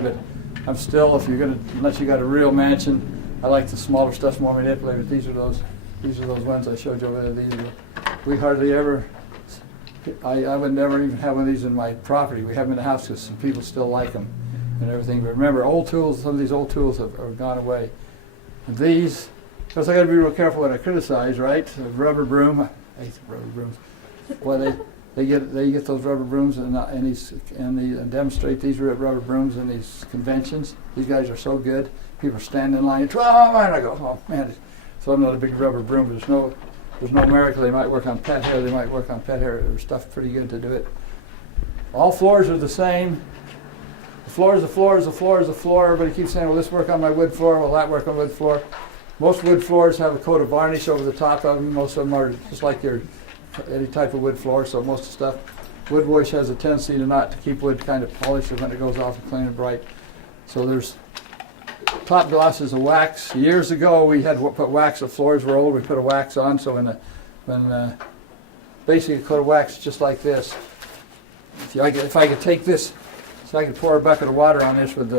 way, but I'm still, if you're gonna, unless you got a real mansion, I like the smaller stuff more manipulated. These are those ones I showed you over there. We hardly ever, I would never even have one of these in my property. We have them in the house because some people still like them and everything. But remember, old tools, some of these old tools have gone away. And these, because I got to be real careful when I criticize, right? The rubber broom, I hate the rubber brooms. Well, they get those rubber brooms and they demonstrate these rubber brooms in these conventions. These guys are so good. People are standing in line. And I go, oh man! So I'm not a big rubber broom. But there's no miracle. They might work on pet hair. They might work on pet hair. There's stuff pretty good to do it. All floors are the same. The floor is a floor is a floor is a floor. Everybody keeps saying, well, this work on my wood floor. Will that work on wood floor? Most wood floors have a coat of varnish over the top of them. Most of them are just like any type of wood floor. So most of the stuff, wood wash has a tendency to keep wood kind of polished, and when it goes off and clean and bright. So there's top gloss is a wax. Years ago we had to put wax. The floors were old. We put a wax on. So when basically a coat of wax just like this. If I could take this, so I could pour a bucket of water on this with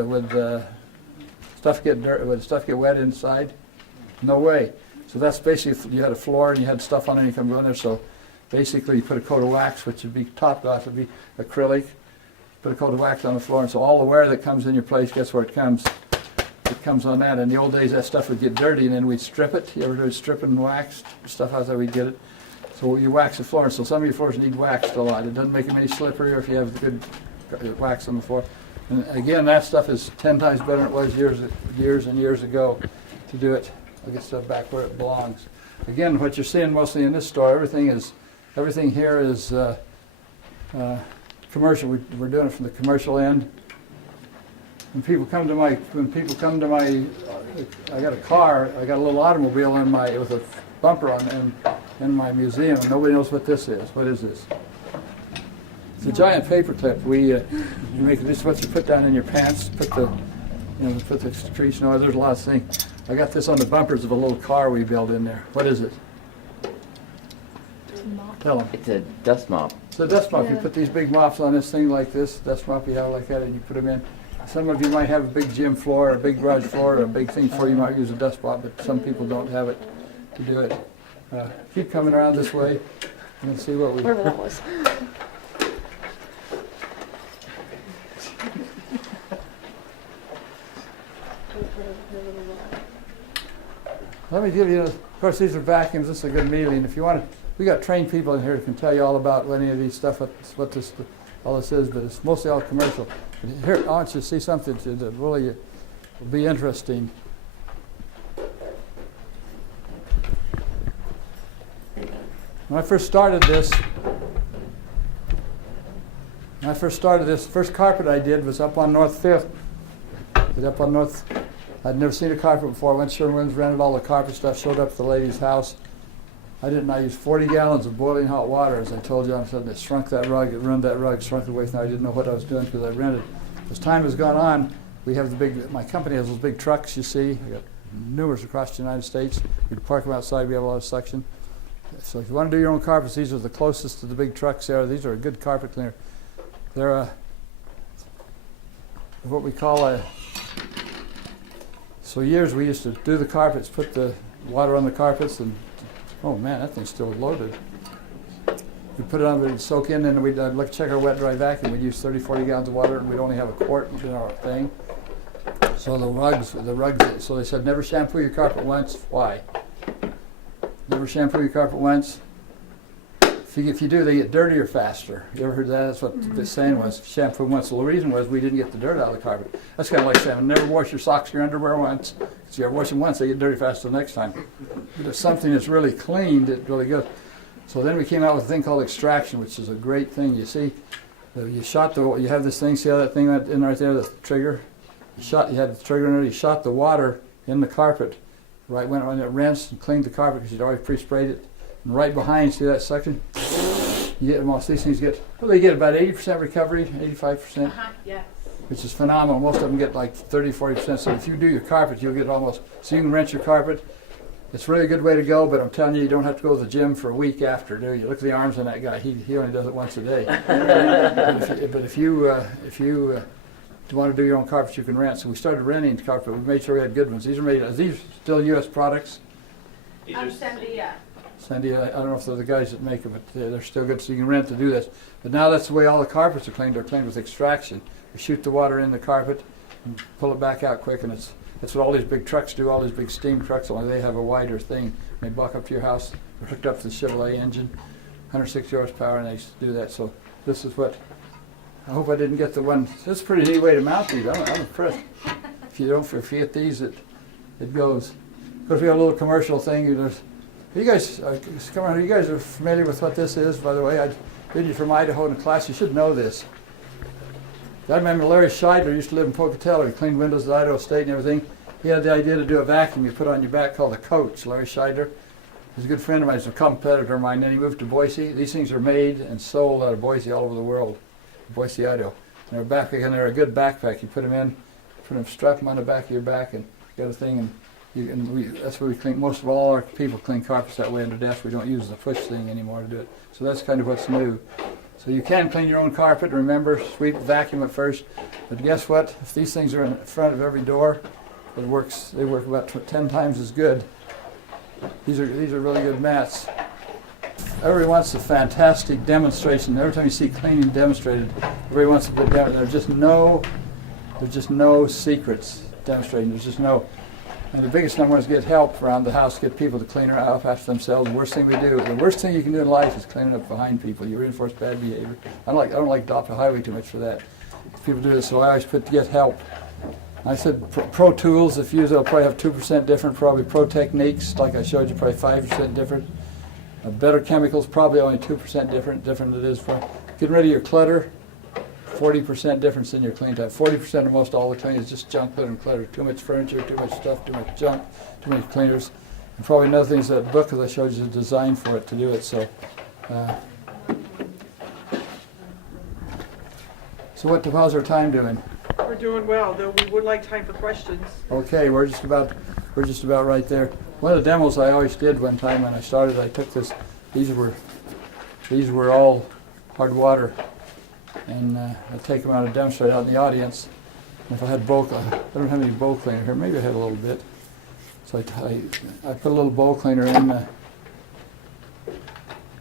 stuff get wet inside. No way. So that's basically, you had a floor and you had stuff on it and you come in there. So basically you put a coat of wax, which would be top gloss, would be acrylic. Put a coat of wax on the floor, and so all the wear that comes in your place, guess where it comes? It comes on that. In the old days, that stuff would get dirty, and then we'd strip it. You ever do stripping wax? Stuff out there, we'd get it. So you wax the floor, and so some of your floors need waxed a lot. It doesn't make them any slipperier if you have good wax on the floor. And again, that stuff is 10 times better than it was years and years ago to do it. I'll get stuff back where it belongs. Again, what you're seeing mostly in this store, everything here is commercial. We're doing it from the commercial end. When people come to my, I got a car, I got a little automobile with a bumper on in my museum, and nobody knows what this is. What is this? It's a giant paper clip. You make this is what you put down in your pants. Put the trees. No, there's a lot of things. I got this on the bumpers of a little car we built in there. What is it? Tell them. It's a dust mop. It's a dust mop. Yeah. You put these big mops on this thing like this, dust mop you have like that, and you put them in. Some of you might have a big gym floor, or a big garage floor, or a big thing floor. You might use a dust mop, but some people don't have it to do it. Keep coming around this way and see what we... Wherever that was. Let me give you, of course, these are vacuums. This is a good meeting. If you want to, we got trained people in here who can tell you all about any of these stuff, all this is, but it's mostly all commercial. But here, I want you to see something that really will be interesting. When I first started this, first carpet I did was up on North 5th. I'd never seen a carpet before. I went to Sherwin's, rented all the carpet stuff, showed up at the lady's house. I used 40 gallons of boiling hot water, as I told you. I said, it shrunk that rug, it ruined that rug, shrunk the waist. Now I didn't know what I was doing because I rented. As time has gone on, we have my company has those big trucks, you see. I got numerous across the United States. We park them outside, we have a lot of suction. So if you want to do your own carpets, these are the closest to the big trucks there. These are a good carpet cleaner. They're what we call so years we used to do the carpets, put the water on the carpets, and oh man, that thing's still loaded. We'd put it on, we'd soak in, and we'd check our wet dry vacuum. We'd use 30, 40 gallons of water, and we'd only have a quart in our thing. So the rugs, so they said never shampoo your carpet once. Why? Never shampoo your carpet once. If you do, they get dirtier faster. You ever heard that? That's what the saying was. Shampoo once. Well, the reason was we didn't get the dirt out of the carpet. That's kind of like saying never wash your socks or your underwear once. Because you ever wash them once, they get dirty faster the next time. But if something is really cleaned, it's really good. So then we came out with a thing called extraction, which is a great thing. You see, you have this thing. See how that thing went in right there, the trigger? You had the trigger in there. You shot the water in the carpet. Right when it rinsed and cleaned the carpet because you'd already pre-sprayed it. And right behind, see that section? You get most of these things they get about 80% recovery, 85%, yes. Which is phenomenal. Most of them get like 30, 40%. So if you do your carpet, you'll get almost, so you can rinse your carpet. It's really a good way to go, but I'm telling you, you don't have to go to the gym for a week after, do you? Look at the arms on that guy. He only does it once a day. But if you you want to do your own carpets, you can rent. So we started renting carpet. We made sure we had good ones. These are these still U.S. products? Sandy, yeah. Sandy, I don't know if they're the guys that make them, but they're still good, so you can rent to do this. But now that's the way all the carpets are cleaned. They're cleaned with extraction. You shoot the water in the carpet and pull it back out quick, and that's what all these big trucks do, all these big steam trucks, only they have a wider thing. They walk up to your house, they're hooked up to the Chevrolet engine, 160 horsepower, and they do that. So this is what, I hope I didn't get the one. This is a pretty neat way to mount these. I'm impressed. If you get these, it goes. Of course, we have a little commercial thing. You guys, come on, you guys are familiar with what this is, by the way. I did you from Idaho in a class. You should know this. I remember Larry Scheidler used to live in Pocatello. He cleaned windows at Idaho State and everything. He had the idea to do a vacuum you put on your back called a coach. Larry Scheidler. He's a good friend of mine. He's a competitor of mine. Then he moved to Boise. These things are made and sold out of Boise all over the world. Boise, Idaho. And they're a good backpack. You put them in, strap them on the back of your back, and you got a thing. That's where we clean. Most of all our people clean carpets that way under desk. We don't use the push thing anymore to do it. So that's kind of what's new. So you can clean your own carpet. Remember, sweep, vacuum it first. But guess what? If these things are in front of every door, they work about 10 times as good. These are really good mats. Everybody wants a fantastic demonstration. Every time you see cleaning demonstrated, everybody wants a good demo. There's just no secrets demonstrating. There's just no. And the biggest number is get help around the house, get people to clean up after themselves. The worst thing you can do in life is cleaning up behind people. You reinforce bad behavior. I don't like adopt the highway too much for that. People do this, so I always put to get help. I said pro tools, if you use, they'll probably have 2% different. Probably pro techniques, like I showed you, probably 5% different. Better chemicals, probably only 2% different than it is for getting rid of your clutter. 40% difference in your clean time. 40% of most all the cleaning is just junk, litter, and clutter. Too much furniture, too much stuff, too much junk, too many cleaners. And probably another thing is that book that I showed you is designed for it to do it. So how's our time doing? We're doing well, though we would like time for questions. Okay, we're just about right there. One of the demos I always did one time when I started, I took this. These were all hard water. And I take them out and demonstrate out in the audience. And if I had I don't have any bowl cleaner here. Maybe I had a little bit. So I put a little bowl cleaner in. I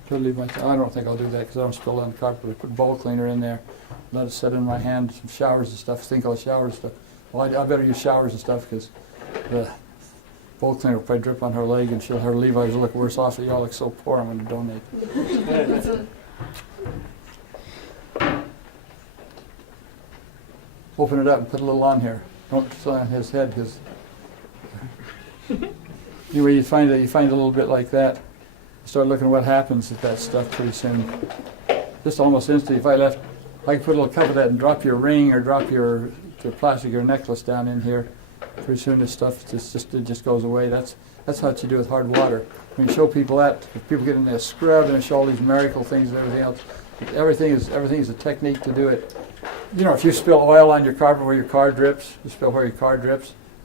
don't think I'll do that because I don't spill it on the carpet. But I put bowl cleaner in there. Let it set in my hand. Some showers and stuff. Think of showers and stuff. Well, I better use showers and stuff because the bowl cleaner will probably drip on her leg and her Levi's will look worse off. So y'all look so poor. I'm going to donate. Open it up and put a little on here. Don't put it on his head because anyway, you find a little bit like that. Start looking at what happens with that stuff pretty soon. Just almost instantly. If I could put a little cup of that and drop your ring or drop your plastic or necklace down in here, pretty soon this stuff just goes away. That's what you do with hard water. When you show people that, if people get in there scrubbed and show all these miracle things and everything else, everything is a technique to do it. You know, if you spill oil on your carpet where your car drips,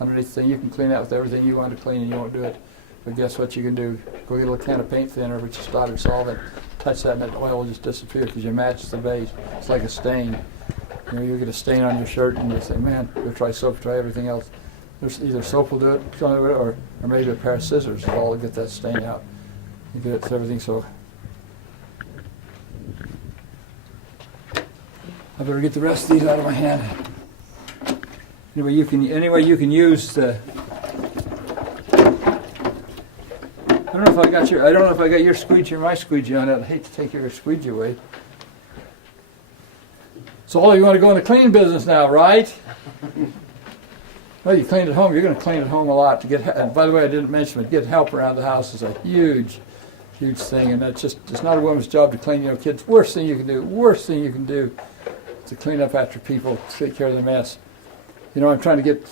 underneath the thing, you can clean that with everything you want to clean and you won't do it. But guess what you can do? Go get a little can of paint thinner, which is starter solvent, touch that and that oil will just disappear because you match the base. It's like a stain. You know, you get a stain on your shirt and you say, man, we'll try soap, try everything else. There's either soap will do it, or maybe a pair of scissors will all get that stain out. You get it to everything, so I better get the rest of these out of my hand. Anyway, you can use the. I don't know if I got your squeegee or my squeegee on it. I hate to take your squeegee away. So all you want to go in the cleaning business now, right? Well, you clean at home. You're going to clean at home a lot. And by the way, I didn't mention it. Get help around the house is a huge thing, and it's not a woman's job to clean. You know, kids. Worst thing you can do. To clean up after people, take care of the mess. You know, I'm trying to get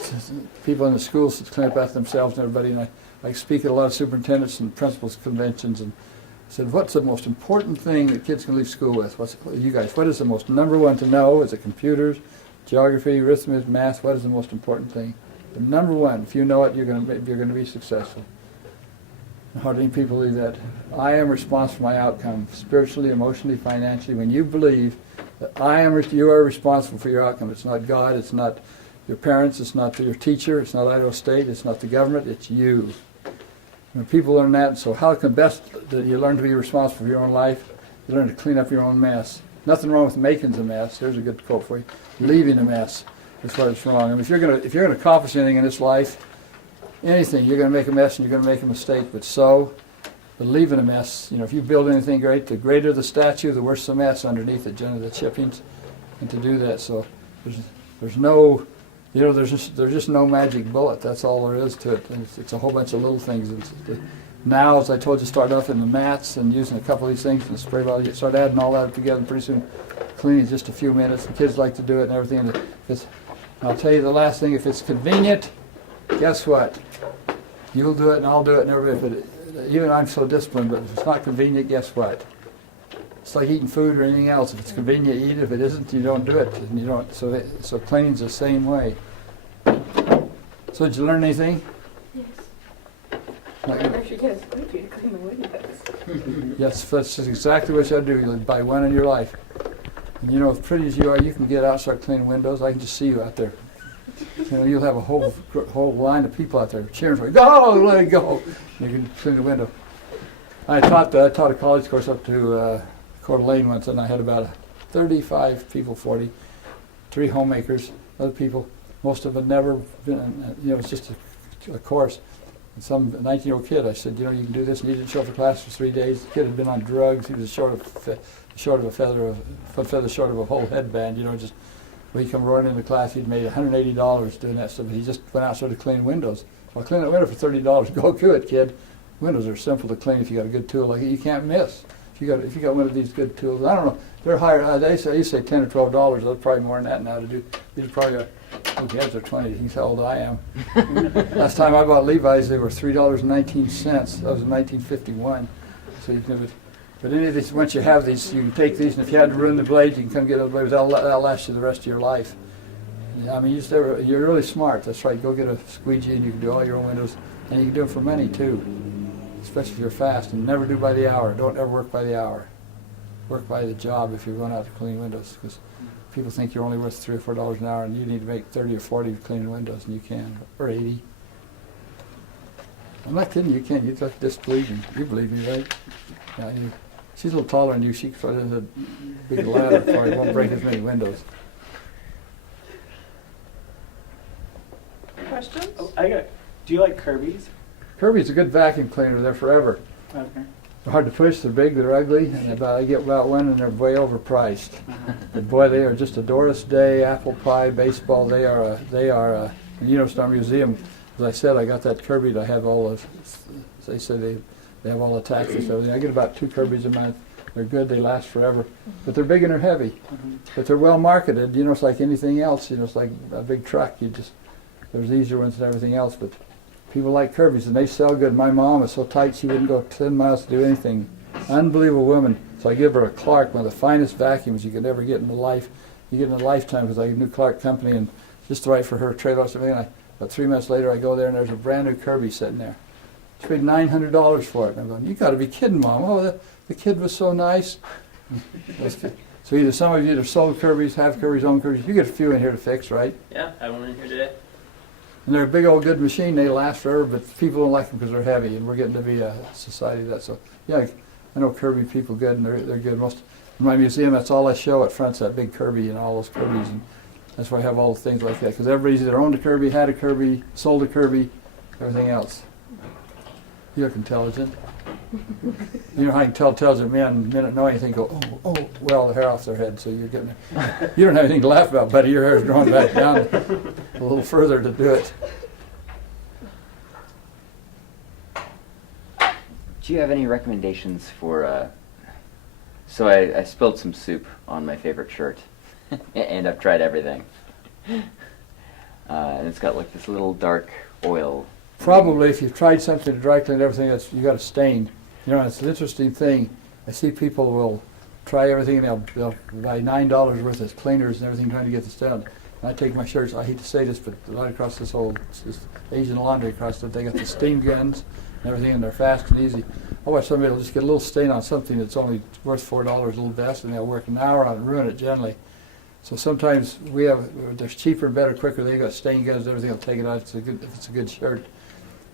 people in the schools to clean up after themselves and everybody, and I speak at a lot of superintendents and principals conventions, and I said, what's the most important thing that kids can leave school with? What is the most number one to know? Is it computers, geography, arithmetic, math? What is the most important thing? The number one, if you know it, you're going to be successful. Hardly any people believe that. I am responsible for my outcome, spiritually, emotionally, financially. When you believe You are responsible for your outcome. It's not God, it's not your parents, it's not your teacher, it's not Idaho State, it's not the government, it's you. When people learn that, so how can best that you learn to be responsible for your own life? You learn to clean up your own mess. Nothing wrong with making a mess. There's a good quote for you. Leaving a mess is what is wrong. And if you're gonna accomplish anything in this life, anything, you're gonna make a mess and you're gonna make a mistake. But leaving a mess, if you build anything great, the greater the statue, the worse the mess underneath it, generally the chippings. And to do that, so there's no, there's just no magic bullet. That's all there is to it. And it's a whole bunch of little things. Now, as I told you, start off in the mats and using a couple of these things and spray bottle. You start adding all that up together, and pretty soon cleaning is just a few minutes. The kids like to do it and everything. And I'll tell you the last thing, if it's convenient, guess what? You'll do it and I'll do it and everybody. But even I'm so disciplined, but if it's not convenient, guess what? It's like eating food or anything else. If it's convenient, you eat it. If it isn't, you don't do it. And you don't. So cleaning's the same way. So did you learn anything? Yes. Not I'm good. actually going to squeegee to clean the windows. Yes, that's just exactly what you do. You buy one in your life. And as pretty as you are, you can get out and start cleaning windows. I can just see you out there. You'll have a whole line of people out there cheering for you. Go, let it go. You can clean the window. I taught a college course up to Coeur d'Alene once, and I had about 35 people, 40, 3 homemakers, other people. Most of them never been, it's just a course. And some 19-year-old kid, I said, you can do this, and he didn't show up for class for 3 days. The kid had been on drugs. He was short of a feather short of a whole headband. Just when he come running into class, he'd made $180 doing that stuff. But he just went out and started cleaning windows. Well, clean that window for $30. Go do it, kid. Windows are simple to clean if you got a good tool like it. You can't miss. If you got one of these good tools, I don't know. They're higher. They say $10 or $12. They're probably more than that now to do. These are probably. Kids are 20. He's how old I am. Last time I bought Levi's, they were $3.19. That was in 1951. So but any of these, once you have these, you can take these, and if you had to ruin the blades, you can come get those blades. That'll last you the rest of your life. I mean, you're really smart. That's right. Go get a squeegee, and you can do all your own windows, and you can do it for money too. Especially if you're fast, and never do by the hour. Don't ever work by the hour. Work by the job if you're going out to clean windows, because people think you're only worth $3 or $4 an hour, and you need to make 30 or 40 cleaning windows, and you can, or 80. I'm not kidding. You can. You just disbelieve me. You believe me, right? Yeah, she's a little taller than you. She can throw it in a big ladder for you. Won't break as many windows. Questions? Oh, do you like Kirby's? Kirby's a good vacuum cleaner. They're forever. Okay. They're hard to push. They're big. They're ugly. And I get about one, and they're way overpriced. But boy, they are just a Doris Day, apple pie, baseball. They are. It's our museum. As I said, I got that Kirby to have all of. They say they have all the taxes. So I get about 2 Kirbys a month. They're good. They last forever. But they're big and they're heavy. But they're well marketed. It's like anything else. It's like a big truck. There's easier ones than everything else. But people like Kirby's, and they sell good. My mom is so tight she wouldn't go 10 miles to do anything. Unbelievable woman. So I give her a Clark, one of the finest vacuums you could ever get in a life. You get in a lifetime, because I knew Clark Company, and just right for her trailer. About 3 months later, I go there, and there's a brand new Kirby sitting there. She paid $900 for it. And I'm going, you got to be kidding, Mom. Oh, the kid was so nice. So either some of you that sold Kirby's, have Kirby's, own Kirby's. You get a few in here to fix, right? Yeah, I have one in here today. And they're a big old good machine. They last forever, but people don't like them because they're heavy, and we're getting to be a society of that. So, yeah, I know Kirby people good, and they're good. In my museum, that's all I show at front's that big Kirby and all those Kirbys, and that's why I have all the things like that, because everybody's either owned a Kirby, had a Kirby, sold a Kirby, everything else. You look intelligent. You know how you can tell intelligent men know anything, go, well, the hair off their head, so you're getting it. You don't have anything to laugh about, buddy. Your hair's growing back down a little further to do it. Do you have any recommendations for, so I spilled some soup on my favorite shirt, and I've tried everything. And it's got like this little dark oil. Probably if you've tried something to dry clean everything, you got a stain. It's an interesting thing. I see people will try everything, and they'll buy $9 worth of cleaners and everything trying to get this done. And I take my shirts, I hate to say this, but right across this Asian laundry across it, they got the steam guns and everything, and they're fast and easy. I watch somebody will just get a little stain on something that's only worth $4, a little vest, and they'll work an hour on it and ruin it generally. So sometimes there's cheaper, better, quicker. They got stain guns, everything. I'll take it out if it's a good shirt.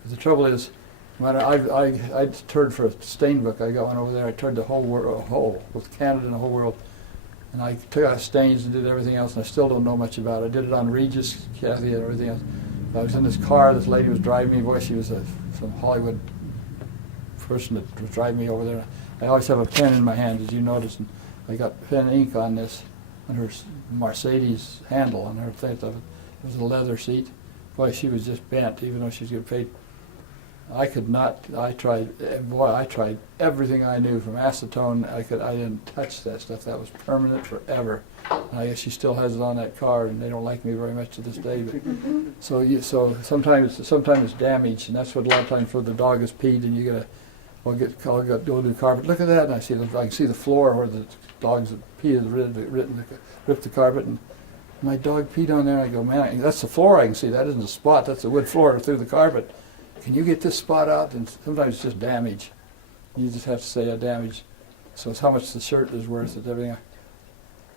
But the trouble is, when I turned for a stain book. I got one over there. I turned the whole world, with Canada and the whole world, and I took out stains and did everything else. And I still don't know much about it. I did it on Regis, Kathy, and everything else. I was in this car. This lady was driving me. Boy, she was some Hollywood person that was driving me over there. I always have a pen in my hand, as you notice, and I got pen and ink on this, on her Mercedes handle, on her thing. It was a leather seat. Boy, she was just bent, even though she was getting paid. I could not. I tried everything I knew from acetone. I didn't touch that stuff. That was permanent forever. And I guess she still has it on that car, and they don't like me very much to this day. But so sometimes it's damaged, and that's what a lot of times where the dog is peed, and you gotta go to the carpet. Look at that, and I can see the floor where the dog's pee has ripped the carpet, and my dog peed on there. I go, man, that's the floor. I can see that isn't a spot. That's a wood floor through the carpet. Can you get this spot out? And sometimes it's just damage. You just have to say damage. So it's how much the shirt is worth and everything.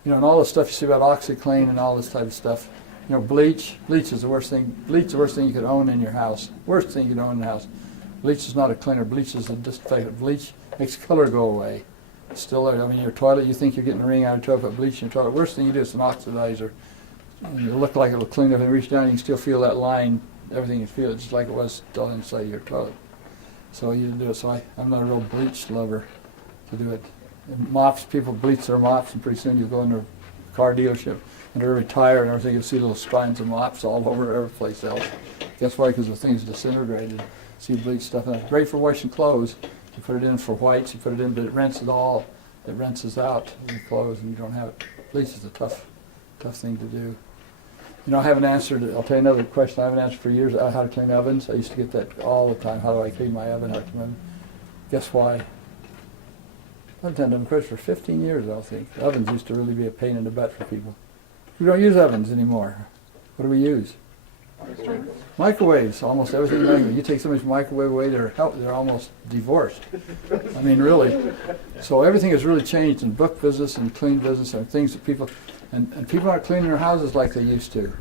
You know, and all the stuff you see about OxyClean and all this type of stuff. You know, bleach is the worst thing. Bleach is the worst thing you could own in your house. Worst thing you could own in the house. Bleach is not a cleaner. Bleach is a disinfectant. Bleach makes color go away. It's still there. I mean, your toilet, you think you're getting a ring out of your toilet, but bleach in your toilet. Worst thing you do is an oxidizer. And it'll look like it'll clean everything. Reach down, you can still feel that line. Everything you feel, just like it was still inside your toilet. So you do it. So I'm not a real bleach lover to do it. And mops, people bleach their mops, and pretty soon you'll go into a car dealership and every tire and everything, you'll see little strands of mops all over every place else. Guess why? Because the thing's disintegrated. See bleach stuff in it. Great for washing clothes. You put it in for whites, you put it in, but it rinses all. It rinses out the clothes, and you don't have it. Bleach is a tough thing to do. You know, I haven't answered, I'll tell you another question I haven't answered for years, how to clean ovens. I used to get that all the time. How do I clean my oven? How to clean my oven? Guess why? I've done them for 15 years, I think. Ovens used to really be a pain in the butt for people. We don't use ovens anymore. What do we use? Microwaves. Almost everything. You take somebody's microwave away, they're almost divorced. I mean, really. So everything has really changed in book business and clean business and things that people... And people aren't cleaning their houses like they used to.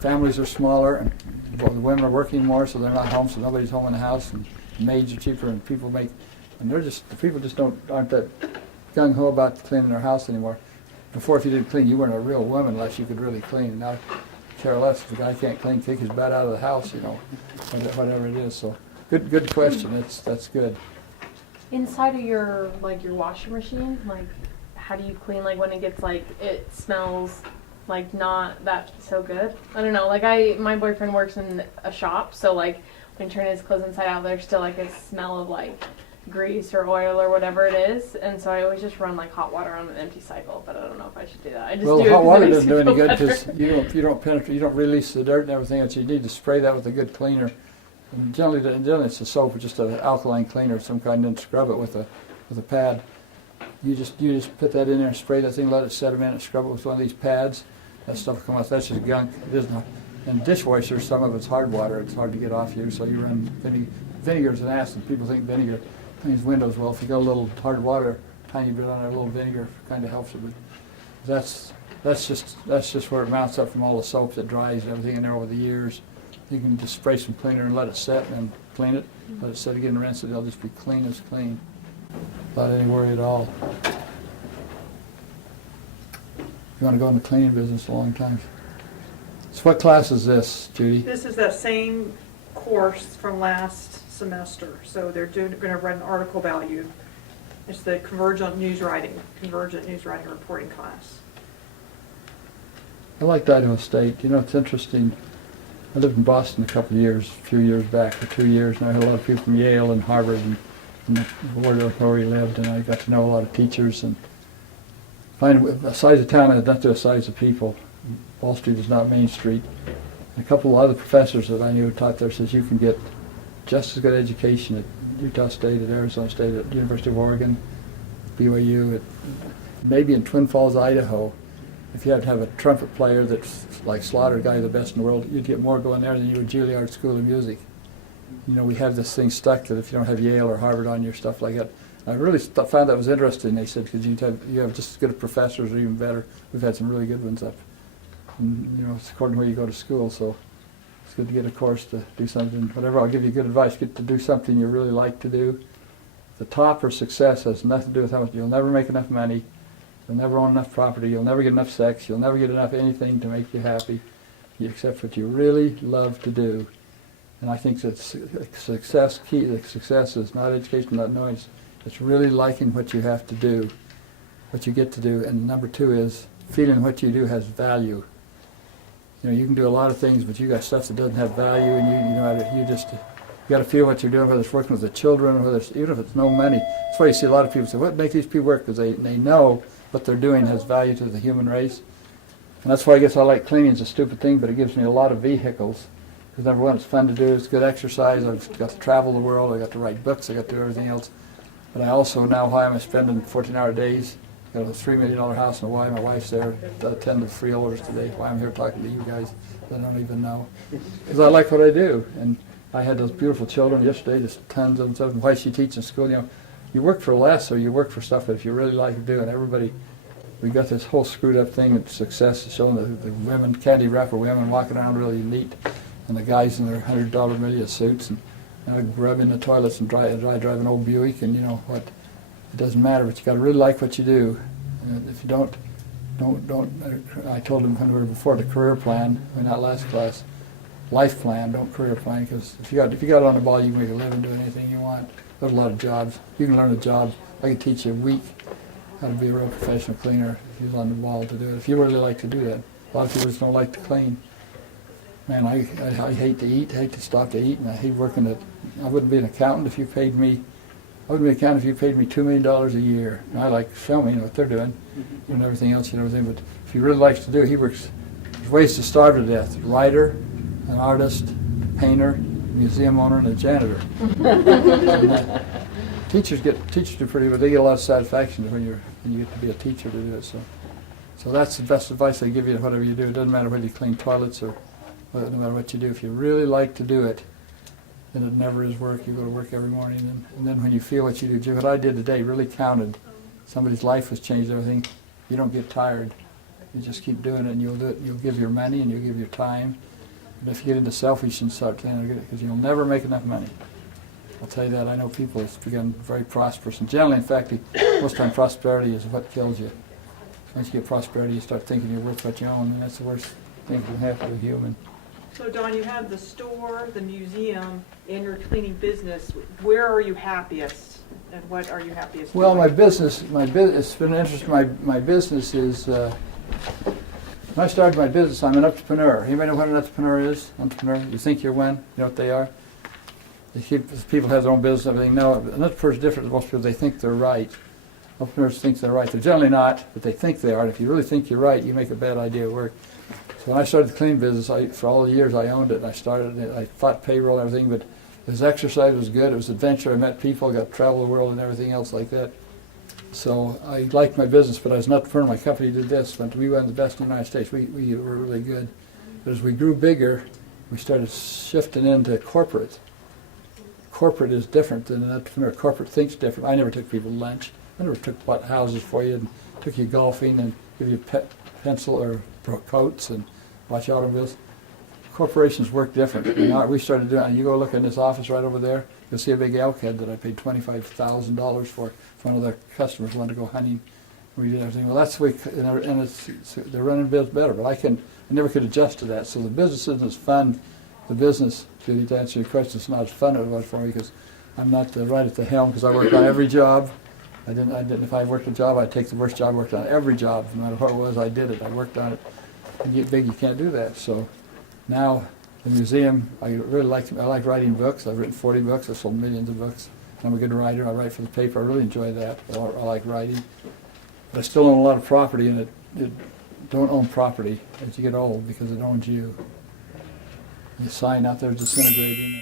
Families are smaller, and the women are working more, so they're not home, so nobody's home in the house, and maids are cheaper, and people just aren't that gung-ho about cleaning their house anymore. Before, if you didn't clean, you weren't a real woman unless you could really clean. Now, care less if the guy can't clean, kick his butt out of the house, you know, whatever it is. So, good question. That's good. Inside of your washing machine, how do you clean, when it gets, it smells, not that so good? I don't know, my boyfriend works in a shop, so, when he turns his clothes inside out, there's still, a smell of, grease or oil or whatever it is, and so I always just run, hot water on an empty cycle, but I don't know if I should do that. I just do it hot water it doesn't do any good better. because you don't penetrate, you don't release the dirt and everything else. You need to spray that with a good cleaner. And generally it's a soap or just an alkaline cleaner of some kind, and scrub it with a pad. You just put that in there and spray that thing, let it set a minute, scrub it with one of these pads. That stuff will come off. That's just gunk. It isn't. And dishwashers, some of it's hard water. It's hard to get off you, so you run vinegar's an acid. People think vinegar cleans windows. Well, if you got a little hard water, tiny bit on it, a little vinegar kind of helps it. But that's just where it mounts up from all the soap that dries and everything in there over the years. You can just spray some cleaner and let it set, and then clean it. Let it set again and rinse it. It'll just be clean as clean. Without any worry at all. You want to go in the cleaning business a long time. So what class is this, Judy? This is that same course from last semester. So they're going to run an article value. It's the convergent news writing reporting class. I liked Idaho State. You know, it's interesting. I lived in Boston a few years back, for 2 years, and I had a lot of people from Yale and Harvard and where we lived, and I got to know a lot of teachers. And find a size of town had nothing to do with the size of people. Wall Street is not Main Street. And a couple of other professors that I knew taught there says you can get just as good education at Utah State, at Arizona State, at University of Oregon, BYU, maybe in Twin Falls, Idaho. If you had to have a trumpet player that's like Slaughter, guy the best in the world, you'd get more going there than you would Juilliard School of Music. you know, we have this thing stuck that if you don't have Yale or Harvard on your stuff like that. I really found that was interesting. They said because you have just as good professors or even better. We've had some really good ones up, and you know, it's according to where you go to school. So it's good to get a course to do something. Whatever, I'll give you good advice. Get to do something you really like to do. The top or success has nothing to do with how much. You'll never make enough money. You'll never own enough property. You'll never get enough sex. You'll never get enough anything to make you happy, except what you really love to do. And I think that success is not education, not noise. It's really liking what you have to do, what you get to do. And number two is feeling what you do has value. You know, you can do a lot of things, but you got stuff that doesn't have value, and you got to feel what you're doing, whether it's working with the children, or whether it's, even if it's no money. That's why you see a lot of people say, what makes these people work? Because they know what they're doing has value to the human race. And that's why I guess I like cleaning. It's a stupid thing, but it gives me a lot of vehicles. Because number one, it's fun to do, it's good exercise, I've got to travel the world, I got to write books, I got to do everything else. But I also now, why am I spending 14-hour days? Got a $3 million house in Hawaii, my wife's there, attend to the freeholders today. Why I'm here talking to you guys, I don't even know. Because I like what I do. And I had those beautiful children yesterday, just tons of them. Why she teaches in school, you know, you work for less or you work for stuff that if you really like doing. Everybody, we got this whole screwed up thing that success is showing the women, candy wrapper women walking around really neat, and the guys in their $100 million suits, and grub in the toilets and drive an old Buick, and you know what, it doesn't matter, but you got to really like what you do. And if you don't, I told them when we were before the career plan, not last class, life plan, don't career plan, because if you got it on the ball, you can make a living doing anything you want. There's a lot of jobs. You can learn a job. I can teach you a week how to be a real professional cleaner if you're on the ball to do it. If you really like to do that. A lot of people just don't like to clean. Man, I hate to eat, hate to stop to eat, and I hate working at, I wouldn't be an accountant if you paid me, I wouldn't be an accountant if you paid me $2 million a year. And I like filming, you know what they're doing, and everything else, you know, everything, but if he really likes to do it, he works, there's ways to starve to death. A writer, an artist, a painter, a museum owner, and a janitor. And, teachers do pretty good. They get a lot of satisfaction when you get to be a teacher to do it. So that's the best advice I give you. Whatever you do, it doesn't matter whether you clean toilets or no matter what you do. If you really like to do it, then it never is work. You go to work every morning, and then when you feel what you do, what I did today really counted. Somebody's life has changed. Everything. You don't get tired. You just keep doing it, and you'll do it. You'll give your money and you'll give your time. But if you get into selfish and start playing it, because you'll never make enough money. I'll tell you that. I know people that's become very prosperous, and generally, in fact, most time prosperity is what kills you. Once you get prosperity, you start thinking you're worth what you own, and that's the worst thing that can happen to a human. So Don, you have the store, the museum, and your cleaning business. Where are you happiest, and what are you happiest Well, doing? my business, it's been interesting. My business is, when I started my business, I'm an entrepreneur. Anybody know what an entrepreneur is? Entrepreneur? You think you're one? You know what they are? People have their own business and everything. No, an entrepreneur is different than most people. They think they're right. Entrepreneurs think they're right. They're generally not, but they think they are. And if you really think you're right, you make a bad idea work. So when I started the cleaning business, for all the years I owned it, and I fought payroll and everything, but his exercise was good. It was adventure. I met people, got to travel the world and everything else like that. So I liked my business, but I was an entrepreneur. My company did this, but we were the best in the United States. We were really good. But as we grew bigger, we started shifting into corporate. Corporate is different than an entrepreneur. Corporate thinks different. I never took people to lunch. I never bought houses for you and took you golfing and give you pencil or coats and watch automobiles. Corporations work different. We started doing. You go look in this office right over there. You'll see a big elk head that I paid $25,000 for. One of their customers wanted to go hunting. We did everything. Well, that's the way, and they're running business better. But I never could adjust to that. So the business isn't as fun. The business, Judy, to answer your question, it's not as fun as it was for me because I'm not right at the helm because I worked on every job. I didn't. If I worked a job, I'd take the worst job. I worked on every job, no matter what it was. I did it. I worked on it. You get big, you can't do that. So now the museum, I like writing books. I've written 40 books. I've sold millions of books. I'm a good writer. I write for the paper. I really enjoy that. I like writing. But I still own a lot of property, and don't own property as you get old because it owns you. You sign out there disintegrating.